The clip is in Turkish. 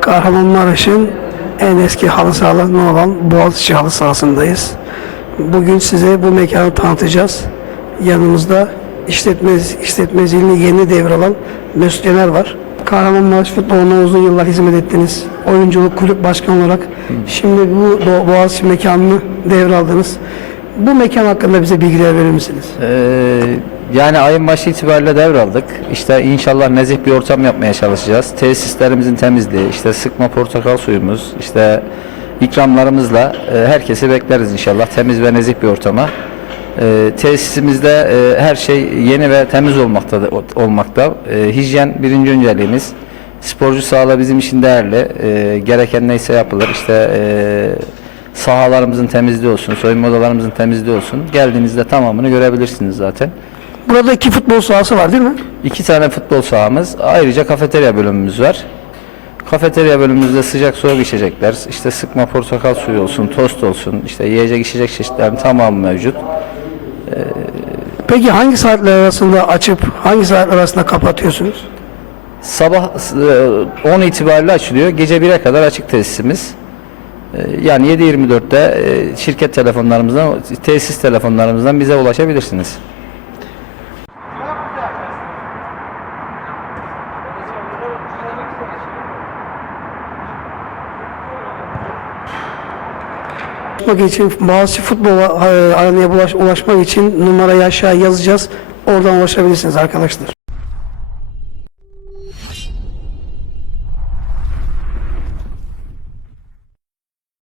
Kahramanmaraş'ın en eski halı sahalarından olan Boğaziçi halı sahasındayız. Bugün size bu mekanı tanıtacağız. Yanımızda işletmez, işletmeciliğini yeni devralan Mesut Yener var. Kahramanmaraş futboluna uzun yıllar hizmet ettiniz. Oyunculuk kulüp başkanı olarak. Şimdi bu Bo- Boğaziçi mekanını devraldınız. Bu mekan hakkında bize bilgiler verir misiniz? Ee, yani ayın başı itibariyle devraldık. İşte inşallah nezih bir ortam yapmaya çalışacağız. Tesislerimizin temizliği, işte sıkma portakal suyumuz, işte ikramlarımızla e, herkesi bekleriz inşallah temiz ve nezih bir ortama. E, tesisimizde e, her şey yeni ve temiz olmakta. olmakta. Hijyen birinci önceliğimiz. Sporcu sağlığı bizim için değerli. Gereken neyse yapılır. İşte sahalarımızın temizliği olsun, soyunma odalarımızın temizliği olsun. Geldiğinizde tamamını görebilirsiniz zaten. Burada iki futbol sahası var değil mi? İki tane futbol sahamız, ayrıca kafeterya bölümümüz var. Kafeterya bölümümüzde sıcak soğuk içecekler, işte sıkma portakal suyu olsun, tost olsun, işte yiyecek içecek çeşitlerinin tamamı mevcut. Peki hangi saatler arasında açıp hangi saatler arasında kapatıyorsunuz? Sabah e, 10 itibariyle açılıyor, gece 1'e kadar açık tesisimiz. E, Yani 7-24'te e, şirket telefonlarımızdan, tesis telefonlarımızdan bize ulaşabilirsiniz. Ulaşmak için Boğaziçi futbol e, aranaya bulaş, ulaşmak için numarayı aşağı yazacağız. Oradan ulaşabilirsiniz arkadaşlar.